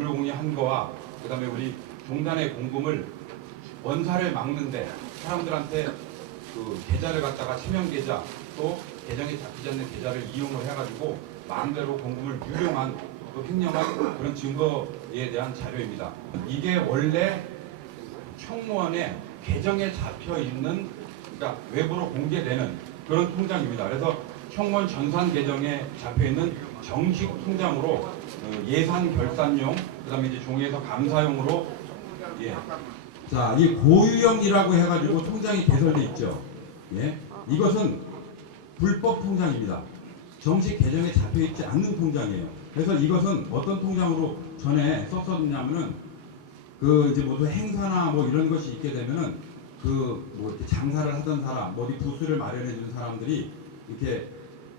재물공유한 거와 그다음에 우리 종단의 공금을 원사를 막는데 사람들한테 그 계좌를 갖다가 체면 계좌 또 계정에 잡히지 않는 계좌를 이용을 해가지고 마음대로 공금을 유용한 또 횡령한 그런 증거에 대한 자료입니다. 이게 원래 청무원의 계정에 잡혀 있는 그러니까 외부로 공개되는 그런 통장입니다. 그래서 청무원 전산 계정에 잡혀 있는 정식 통장으로 예산 결산용 그다음에 이제 종이에서 감사용으로 예. 자, 이 고유형이라고 해가지고 통장이 개설돼 있죠. 예. 이것은 불법 통장입니다. 정식 계정에 잡혀 있지 않는 통장이에요. 그래서 이것은 어떤 통장으로 전에 썼었냐면은 그 이제 모두 행사나 뭐 이런 것이 있게 되면은 그 뭐 이렇게 장사를 하던 사람, 뭐 어디 부스를 마련해 주는 사람들이 이렇게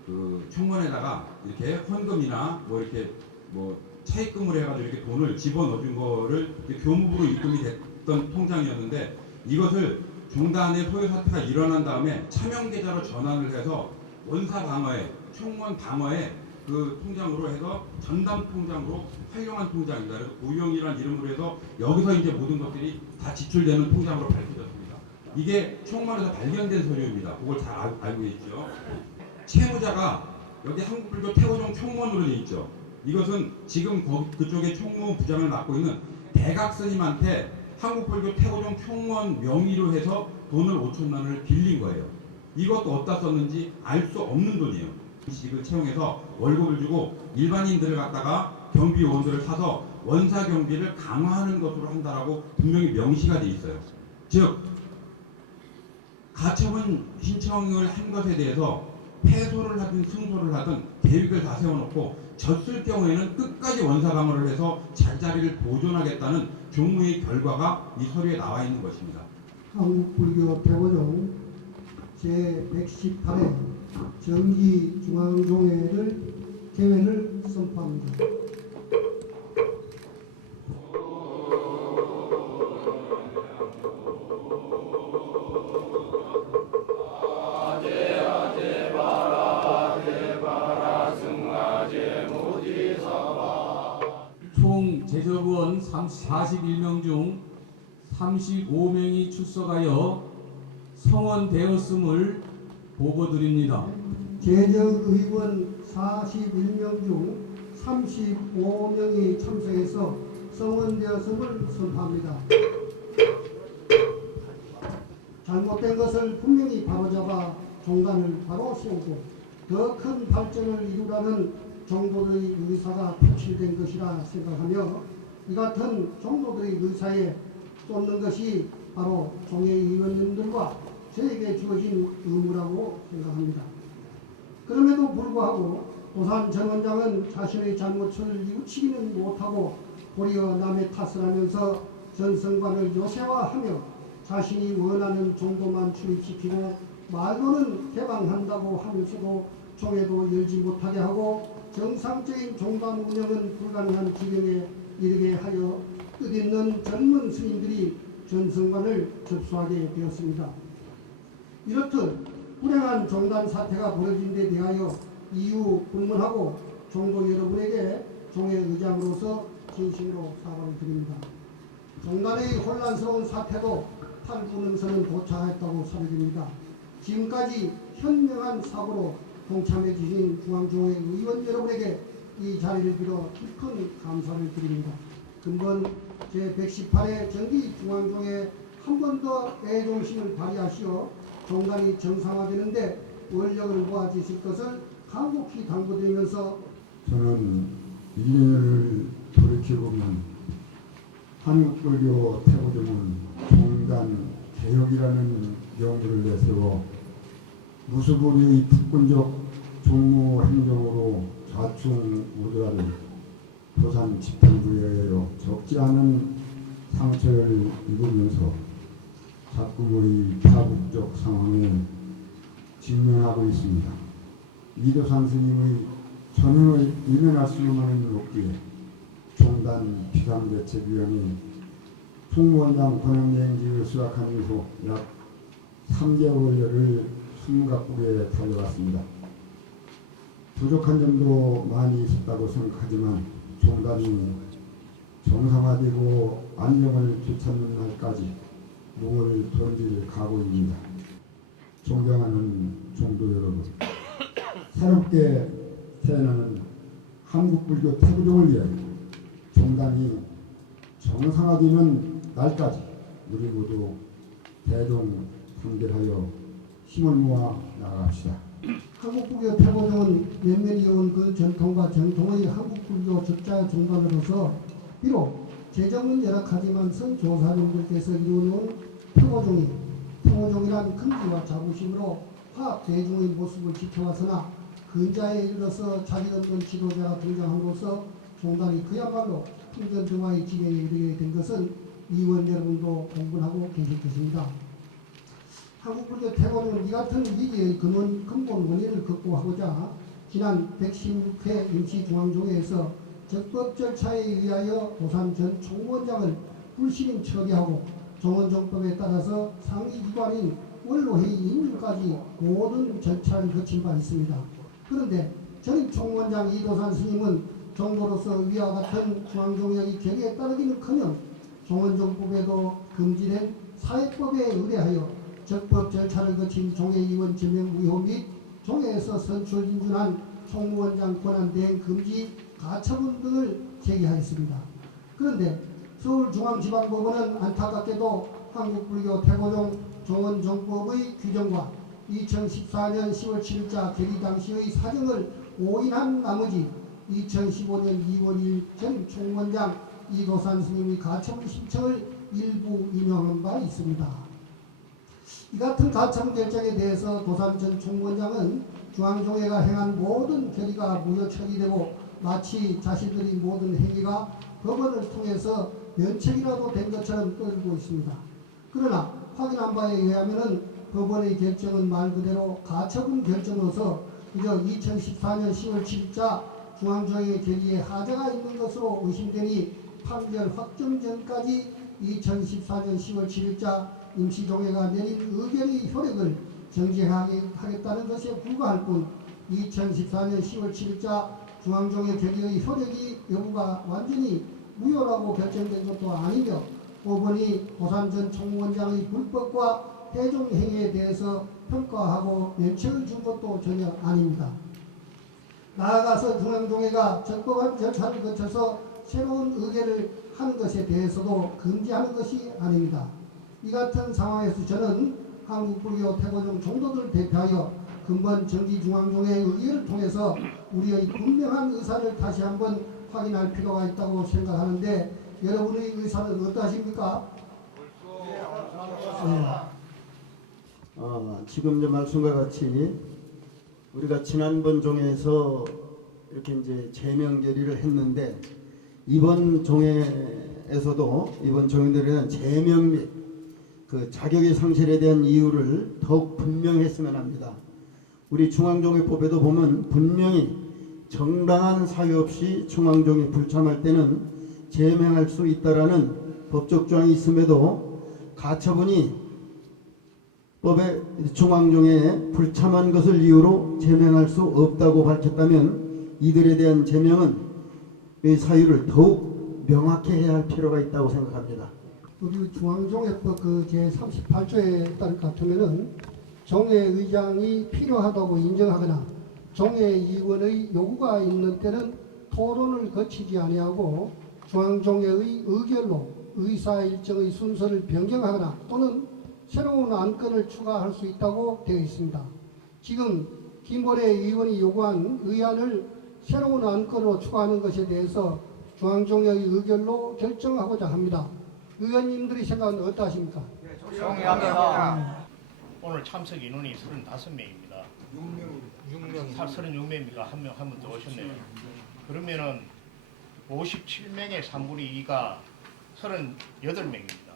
그 청문회에다가 이렇게 헌금이나 뭐 이렇게 뭐 차입금을 해가지고 이렇게 돈을 집어넣어준 거를 교무부로 입금이 됐던 통장이었는데 이것을 종단의 소유 사태가 일어난 다음에 차명 계좌로 전환을 해서 원사 방어에 청무원 방어에 그 통장으로 해서 전담 통장으로 활용한 통장입니다. 그래서 고유형이라는 이름으로 해서 여기서 이제 모든 것들이 다 지출되는 통장으로 밝혀졌습니다. 이게 청무원에서 발견된 서류입니다. 그걸 잘 알고 있죠. 채무자가 여기 한국불교 태고종 총무원으로 되어 있죠. 이것은 지금 그쪽에 총무 부장을 맡고 있는 대각 스님한테 한국불교 태고종 총무원 명의로 해서 돈을 5천만 원을 빌린 거예요. 이것도 어디다 썼는지 알 수 없는 돈이에요. 이식을 채용해서 월급을 주고 일반인들을 갖다가 경비요원들을 사서 원사 경비를 강화하는 것으로 한다라고 분명히 명시가 돼 있어요. 즉 가처분 신청을 한 것에 대해서 패소를 하든 승소를 하든 계획을 다 세워놓고 졌을 경우에는 끝까지 원사 방어를 해서 자리를 보존하겠다는 종무의 결과가 이 서류에 나와 있는 것입니다. 한국불교 태고종 제118회 정기중앙종회를 개회를 선포합니다. 총 제적원 41명 중 35명이 출석하여 성원되었음을 보고드립니다. 제적의원 41명 중 35명이 참석해서 성원되었음을 선포합니다. 잘못된 것을 분명히 바로잡아 종단을 바로 세우고 더 큰 발전을 이루라는 종도들의 의사가 표출된 것이라 생각하며 이 같은 종도들의 의사에 쫓는 것이 바로 종회의원님들과 저에게 주어진 의무라고 생각합니다. 그럼에도 불구하고 도산 전 원장은 자신의 잘못을 뉘우치기는 못하고 도리어 남의 탓을 하면서 전성관을 요새화하며 자신이 원하는 정도만 출입시키고 말로는 개방한다고 하면서도 종회도 열지 못하게 하고 정상적인 종단 운영은 불가능한 지경에 이르게 하여 뜻있는 젊은 스님들이 전성관을 접수하게 되었습니다. 이렇듯 불행한 종단 사태가 벌어진 데 대하여 이유 불문하고 종도 여러분에게 종회 의장으로서 진심으로 사과를 드립니다. 종단의 혼란스러운 사태도 탈부능선은 도착했다고 사료됩니다. 지금까지 현명한 사고로 동참해 주신 중앙종회 의원 여러분에게 이 자리를 빌어 깊은 감사를 드립니다. 근본 제118회 정기중앙종회 한 번 더 애정심을 발휘하시어 종단이 정상화되는데 원력을 모아주실 것을 간곡히 당부드리면서 저는 1년을 돌이켜보면 한국불교 태고종은 종단 개혁이라는 명분을 내세워 무수부리 특권적 종무 행정으로 좌충우돌하는 도산 집단부에 의하여 적지 않은 상처를 입으면서 작금의 파국적 상황에 직면하고 있습니다. 이도산 스님의 전형을 이면할 수 없는 높기에 종단 비상대책위원회 총무원장 권한여행지를 수락한 이후 약 3개월여를 숨가쁘게 달려왔습니다. 부족한 점도 많이 있었다고 생각하지만 종단이 정상화되고 안정을 되찾는 날까지 목을 던질 각오입니다. 존경하는 종도 여러분, 새롭게 태어나는 한국불교 태부종을 위해 종단이 정상화되는 날까지 우리 모두 대동단결하여 힘을 모아 나아갑시다. 한국불교 태고종은 몇몇이 온 그 전통과 정통의 한국불교 적자 종단으로서 비록 재정은 열악하지만서 조사님들께서 이루어놓은 태고종이란 근기와 자부심으로 화합 대중의 모습을 지켜왔으나 근자에 이르러서 자질 없는 지도자가 등장함으로써 종단이 그야말로 풍전등화의 지경에 이르게 된 것은 이원 여러분도 공분하고 계실 것입니다. 한국불교 태고는 이 같은 위기의 근본 원인을 극복하고자 지난 116회 임시중앙조회에서 적법 절차에 의하여 도산 전 총무원장을 불신임 처리하고 종원정법에 따라서 상위기관인 원로회의 임명까지 모든 절차를 거친 바 있습니다. 그런데 전임 총무원장 이도산 스님은 종로로서 위와 같은 중앙종회의 결의에 따르기는커녕 종원정법에도 금지된 사회법에 의뢰하여 적법 절차를 거친 종회의원 제명 무효 및 종회에서 선출 인준한 총무원장 권한대행 금지 가처분 등을 제기하였습니다. 그런데 서울중앙지방법원은 안타깝게도 한국불교 태고종 종원정법의 규정과 2014년 10월 7일자 결의 당시의 사정을 오인한 나머지 2015년 2월 2일 전 총무원장 이도산 스님의 가처분 신청을 일부 인용한 바 있습니다. 이 같은 가처분 결정에 대해서 도산 전 총무원장은 중앙종회가 행한 모든 결의가 무효 처리되고 마치 자신들의 모든 행위가 법원을 통해서 면책이라도 된 것처럼 떠들고 있습니다. 그러나 확인한 바에 의하면 법원의 결정은 말 그대로 가처분 결정으로서 이제 2014년 10월 7일자 중앙종회 결의에 하자가 있는 것으로 의심되니 판결 확정 전까지 2014년 10월 7일자 임시종회가 내린 의결의 효력을 정지하겠다는 것에 불과할 뿐 2014년 10월 7일자 중앙종회 결의의 효력이 여부가 완전히 무효라고 결정된 것도 아니며 법원이 도산 전 총무원장의 불법과 해종 행위에 대해서 평가하고 면책을 준 것도 전혀 아닙니다. 나아가서 중앙종회가 적법한 절차를 거쳐서 새로운 의결을 하는 것에 대해서도 금지하는 것이 아닙니다. 이 같은 상황에서 저는 한국불교 태고종 종도들을 대표하여 근본 정기중앙종회의 의결을 통해서 우리의 분명한 의사를 다시 한번 확인할 필요가 있다고 생각하는데 여러분의 의사는 어떠하십니까? 지금 이제 말씀과 같이 우리가 지난번 종회에서 이렇게 이제 제명 결의를 했는데 이번 종회에서도 이번 종회에 대한 제명 및 그 자격의 상실에 대한 이유를 더욱 분명했으면 합니다. 우리 중앙종회법에도 보면 분명히 정당한 사유 없이 중앙종회 불참할 때는 제명할 수 있다라는 법적 조항이 있음에도 가처분이 법에 중앙종회에 불참한 것을 이유로 제명할 수 없다고 밝혔다면 이들에 대한 제명은 이 사유를 더욱 명확히 해야 할 필요가 있다고 생각합니다. 우리 중앙종회법 그 제38조에 따를 것 같으면은 종회의장이 필요하다고 인정하거나 종회위원의 요구가 있는 때는 토론을 거치지 아니하고 중앙종회의 의결로 의사일정의 순서를 변경하거나 또는 새로운 안건을 추가할 수 있다고 되어 있습니다. 지금 김보래 의원이 요구한 의안을 새로운 안건으로 추가하는 것에 대해서 중앙종회의 의결로 결정하고자 합니다. 의원님들의 생각은 어떠하십니까? 동의합니다. 오늘 참석 인원이 35명입니다. 36명입니까? 한 명 더 오셨네요. 그러면은 57명의 3분의 2가 38명입니다.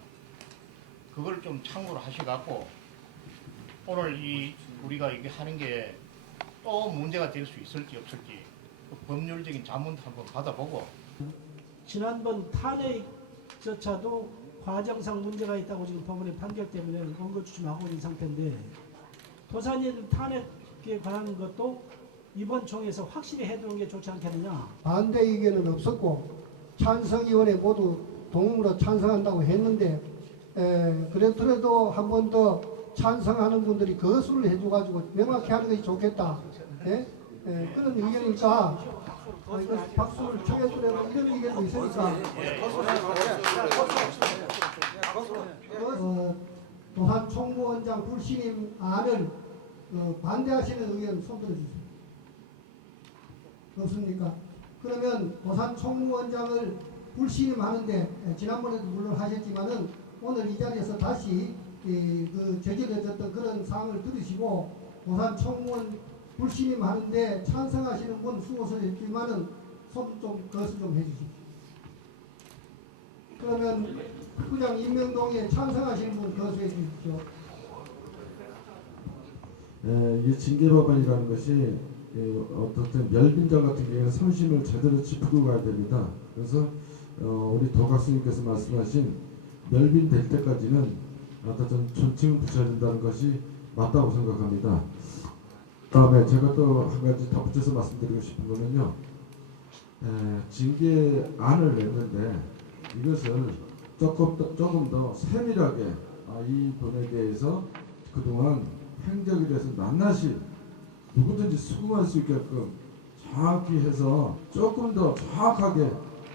그걸 좀 참고로 하셔갖고 오늘 우리가 이게 하는 게 또 문제가 될 수 있을지 없을지 그 법률적인 자문도 한번 받아보고 지난번 탄핵조차도 과정상 문제가 있다고 지금 법원의 판결 때문에 원고추심하고 있는 상태인데 도산인 탄핵에 관한 것도 이번 총회에서 확실히 해두는 게 좋지 않겠느냐. 반대 의견은 없었고 찬성위원회 모두 동으로 찬성한다고 했는데 그렇더라도 한 번 더 찬성하는 분들이 거수를 해줘가지고 명확히 하는 것이 좋겠다. 예? 그런 의견이니까 이거 박수를 청해주려고 이런 의견도 있으니까 도산 총무원장 불신임 안을 반대하시는 의견 손들어 주세요. 없습니까? 그러면 도산 총무원장을 불신임하는데 지난번에도 물론 하셨지만은 오늘 이 자리에서 다시 그 저질러졌던 그런 사항을 들으시고 도산 총무원 불신임하는데 찬성하시는 분 수고서 했지만은 손 좀 거스 좀 해주십시오. 그러면 부장 임명동에 찬성하시는 분 거수해 주십시오. 이게 징계법안이라는 것이 어떻든 멸빈장 같은 경우에는 삼심을 제대로 짚고 가야 됩니다. 그래서 우리 도각수님께서 말씀하신 멸빈될 때까지는 어떤 존칭을 붙여야 된다는 것이 맞다고 생각합니다. 다음에 제가 또 한 가지 덧붙여서 말씀드리고 싶은 거는요. 징계안을 냈는데 이것을 조금 더 세밀하게 이 분에 대해서 그동안 행적에 대해서 낱낱이 누구든지 수긍할 수 있게끔 정확히 해서 조금 더 정확하게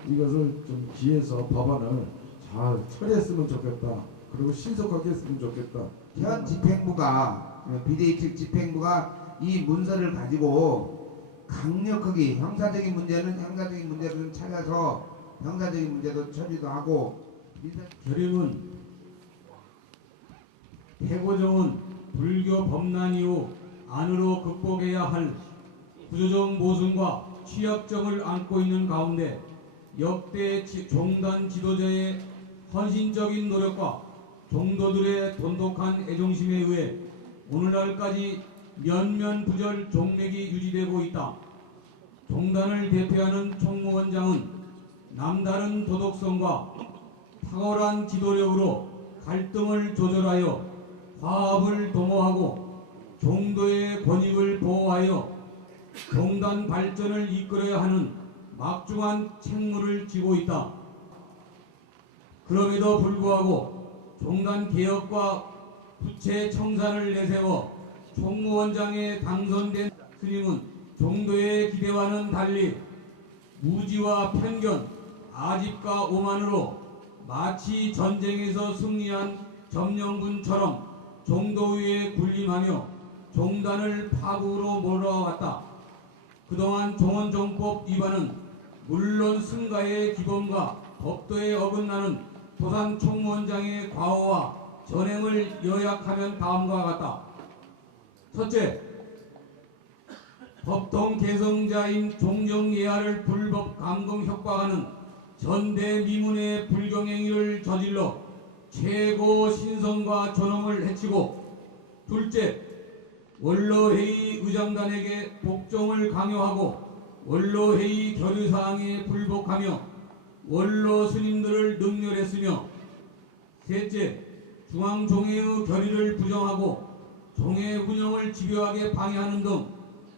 이것을 좀 기해서 법안을 잘 처리했으면 좋겠다. 그리고 신속하게 했으면 좋겠다. 현 집행부가 비대위직 집행부가 이 문서를 가지고 강력하게 형사적인 문제는 찾아서 형사적인 문제도 처리도 하고 결의문 해고정은 불교 법난 이후 안으로 극복해야 할 구조적 모순과 취약점을 안고 있는 가운데 역대 종단 지도자의 헌신적인 노력과 종도들의 돈독한 애정심에 의해 오늘날까지 면면부절 종맥이 유지되고 있다. 종단을 대표하는 총무원장은 남다른 도덕성과 탁월한 지도력으로 갈등을 조절하여 화합을 도모하고 종도의 권익을 보호하여 종단 발전을 이끌어야 하는 막중한 책무를 지고 있다. 그럼에도 불구하고 종단 개혁과 부채 청산을 내세워 총무원장에 당선된 스님은 종도의 기대와는 달리 무지와 편견, 아집과 오만으로 마치 전쟁에서 승리한 점령군처럼 종도 위에 군림하며 종단을 파국으로 몰아왔다. 그동안 종원종법 위반은 물론 승가의 기본과 법도에 어긋나는 도산 총무원장의 과오와 전행을 요약하면 다음과 같다. 첫째, 법통 개성자인 종정예하를 불법 감금 협박하는 전대미문의 불경행위를 저질러 최고 신성과 존엄을 해치고, 둘째, 원로회의 의장단에게 복종을 강요하고 원로회의 결의사항에 불복하며 원로 스님들을 능멸했으며, 셋째, 중앙종회의 결의를 부정하고 종회 운영을 집요하게 방해하는 등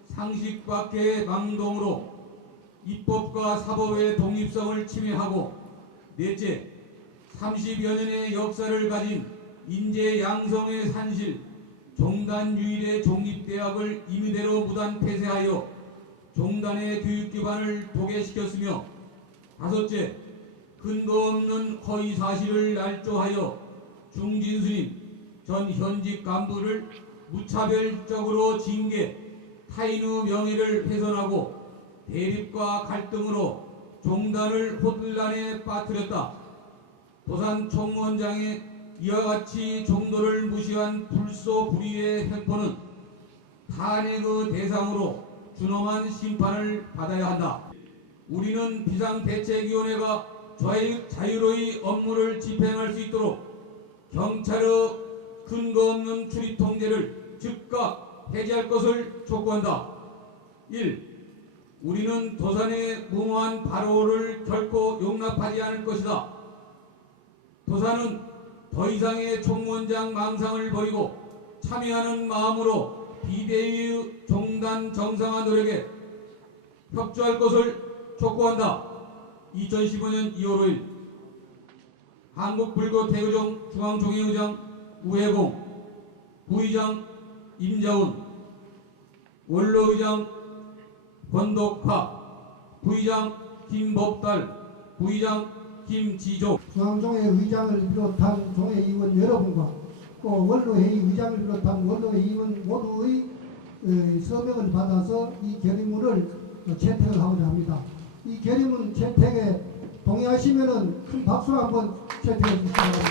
상식 밖의 망동으로 입법과 사법의 독립성을 침해하고, 넷째, 30여 년의 역사를 가진 인재 양성의 산실 종단 유일의 종립대학을 임의대로 무단 폐쇄하여 종단의 교육 기반을 도개시켰으며, 다섯째, 근거 없는 허위 사실을 날조하여 중진스님 전 현직 간부를 무차별적으로 징계, 타인의 명예를 훼손하고 대립과 갈등으로 종단을 혼란에 빠뜨렸다. 도산 총무원장의 이와 같이 종도를 무시한 불소불위의 횡포는 탄핵의 대상으로 준엄한 심판을 받아야 한다. 우리는 비상대책위원회가 자유로이 업무를 집행할 수 있도록 경찰의 근거 없는 출입 통제를 즉각 해제할 것을 촉구한다. 1. 우리는 도산의 무모한 발언을 결코 용납하지 않을 것이다. 도산은 더 이상의 총무원장 망상을 버리고 참여하는 마음으로 비대위의 종단 정상화 노력에 협조할 것을 촉구한다. 2015년 2월 5일 한국불교대의정 중앙종회의장 우혜공, 부의장 임자훈, 원로의장 권덕화, 부의장 김법달, 부의장 김지조, 중앙종회 의장을 비롯한 종회의원 여러분과 또 원로회의 의장을 비롯한 원로회의 의원 모두의 서명을 받아서 이 결의문을 채택을 하고자 합니다. 이 결의문 채택에 동의하시면은 큰 박수로 한번 채택해 주시기 바랍니다.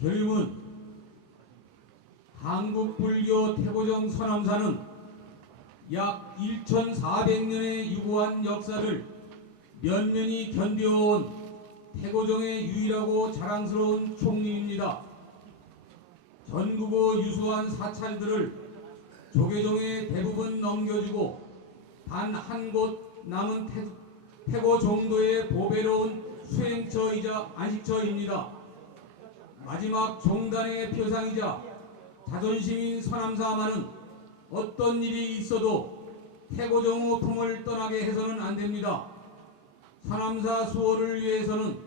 결의문 한국불교 태고정 서남사는 약 1400년의 유구한 역사를 면면히 견뎌온 태고정의 유일하고 자랑스러운 총리입니다. 전국의 유수한 사찰들을 조계종에 대부분 넘겨주고 단 한 곳 남은 태고 정도의 보배로운 수행처이자 안식처입니다. 마지막 종단의 표상이자 자존심인 서남사만은 어떤 일이 있어도 태고정의 품을 떠나게 해서는 안 됩니다. 서남사 수호를 위해서는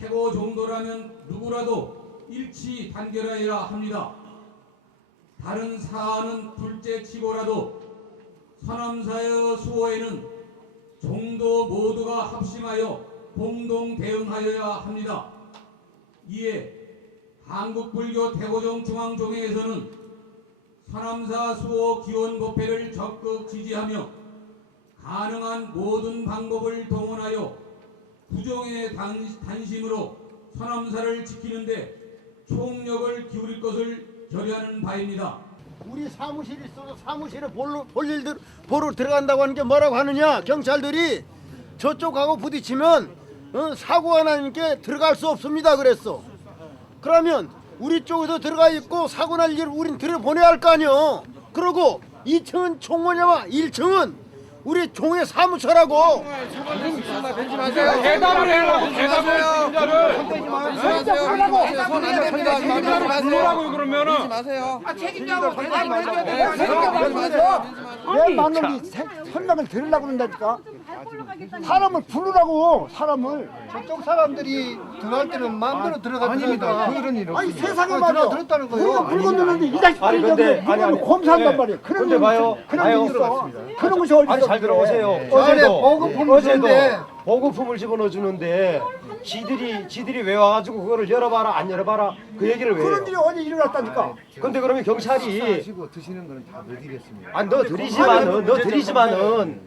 태고 정도라면 누구라도 일치 단결하여야 합니다. 다른 사안은 둘째치고라도 서남사의 수호에는 종도 모두가 합심하여 공동 대응하여야 합니다. 이에 한국불교 태고정 중앙종회에서는 서남사 수호 기원 법회를 적극 지지하며 가능한 모든 방법을 동원하여 부정의 단심으로 서남사를 지키는데 총력을 기울일 것을 결의하는 바입니다. 우리 사무실이 있어도 사무실에 보러 들어간다고 하는 게 뭐라고 하느냐? 경찰들이 저쪽하고 부딪히면 사고가 나니까 들어갈 수 없습니다 그랬어. 그러면 우리 쪽에서 들어가 있고 사고 날 일을 우린 들여보내야 할 거 아니요. 그리고 2층은 총무냐마 1층은 우리 종의 사무처라고. 대답을 해라. 대답을 그러면은 책임자고 왜 만놈이 설명을 들으려고 그런다니까? 사람을 부르라고 사람을. 저쪽 사람들이 들어갈 때는 마음대로 들어가니까 그런 일 아니 세상에 말이야. 들었다는 우리가 물건 넣는데 이 자식들이 저기 검사한단 말이야. 그런 게 있어. 그런 게 있어. 그런 것이 어디 있어? 잘 들어보세요. 보급품을 집어넣어 주는데 지들이 왜 와가지고 그거를 열어봐라 안 열어봐라 그 얘기를 왜 해요? 그런 일이 어디 일어났다니까. 근데 그러면 경찰이 드시는 거는 다 넣어드리겠습니다. 너 드리지만은